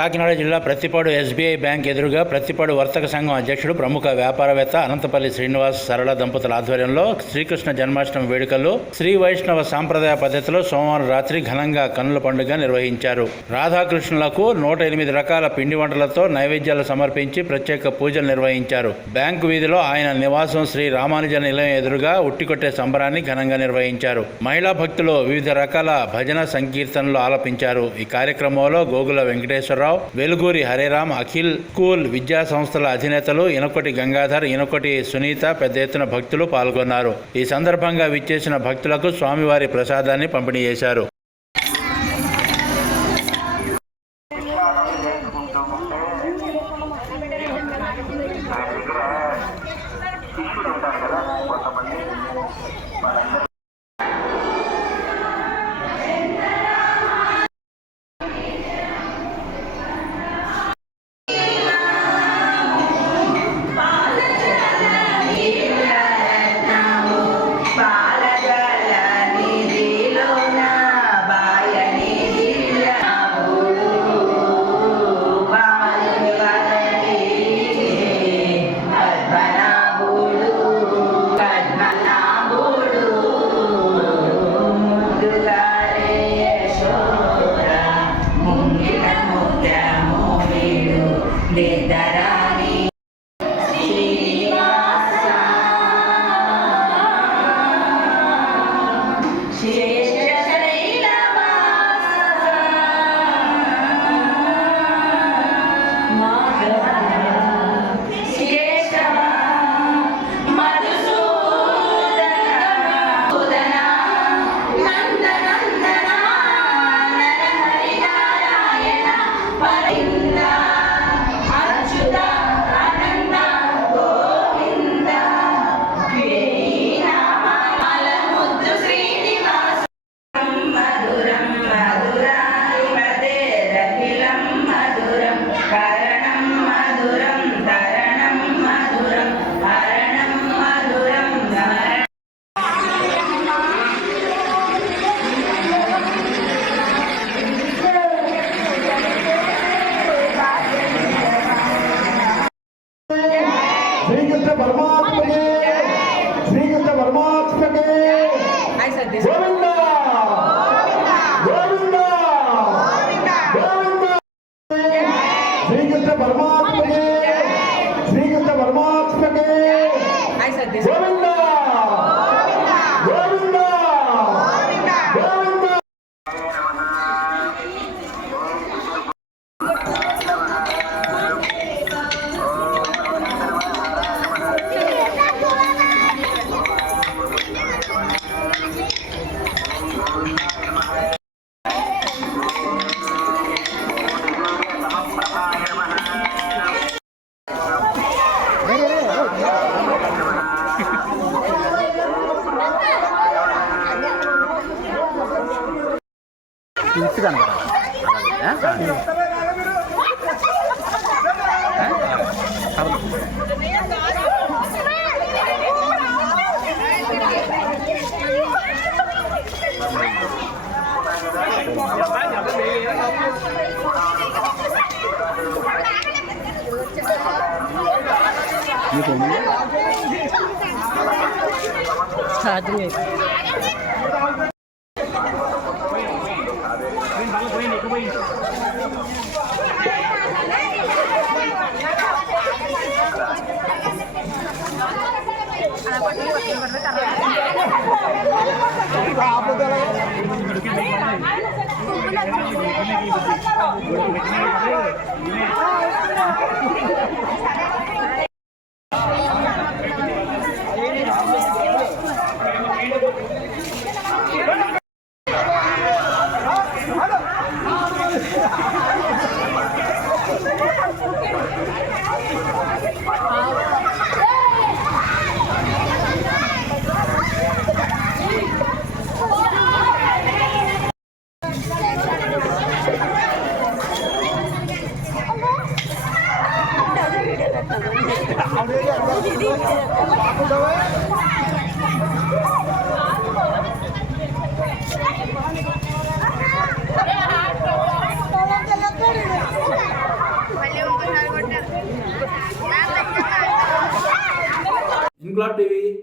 కాకినాడ జిల్లా Prathipadu SBI bank ఎదురుగా ప్రతిపాడు వర్తక సంఘం అధ్యక్షుడు ప్రముఖ వ్యాపారవేత్త అనంతపల్లి శ్రీనివాస్ సరళ దంపతుల ఆధ్వర్యంలో శ్రీకృష్ణ జన్మాష్టమి వేడుకలు శ్రీ వైష్ణవ సాంప్రదాయ పద్ధతిలో సోమవారం రాత్రి ఘనంగా కన్నుల పండుగ నిర్వహించారు. రాధాకృష్ణులకు నూట ఎనిమిది రకాల పిండి వంటలతో నైవేద్యాలు సమర్పించి ప్రత్యేక పూజలు నిర్వహించారు. బ్యాంకు వీధిలో ఆయన నివాసం శ్రీ రామానుజ నిలయం ఎదురుగా ఉట్టికొట్టే సంబరాన్ని ఘనంగా నిర్వహించారు. మహిళా భక్తులు వివిధ రకాల భజన సంకీర్తనలు ఆలపించారు. ఈ కార్యక్రమంలో గోగుల వెంకటేశ్వరరావు వెలుగూరి హరేరామ్ అఖిల్ స్కూల్ విద్యా సంస్థల అధినేతలు ఇనకొటి గంగాధర్ ఇనకొటి సునీత పెద్ద ఎత్తున భక్తులు పాల్గొన్నారు. ఈ సందర్భంగా విచ్చేసిన భక్తులకు స్వామివారి ప్రసాదాన్ని పంపిణీ చేశారు. Sí. శ్రీకృష్ణ పరమాత్మకే. శ్రీకృష్ణ పరమాత్మకే. గోవింద. గోవింద. గోవింద. శ్రీకృష్ణ పరమాత్మ 你懂吗？啥东西？ちょっと待って。ఇన్క్లాబ్ టీవీ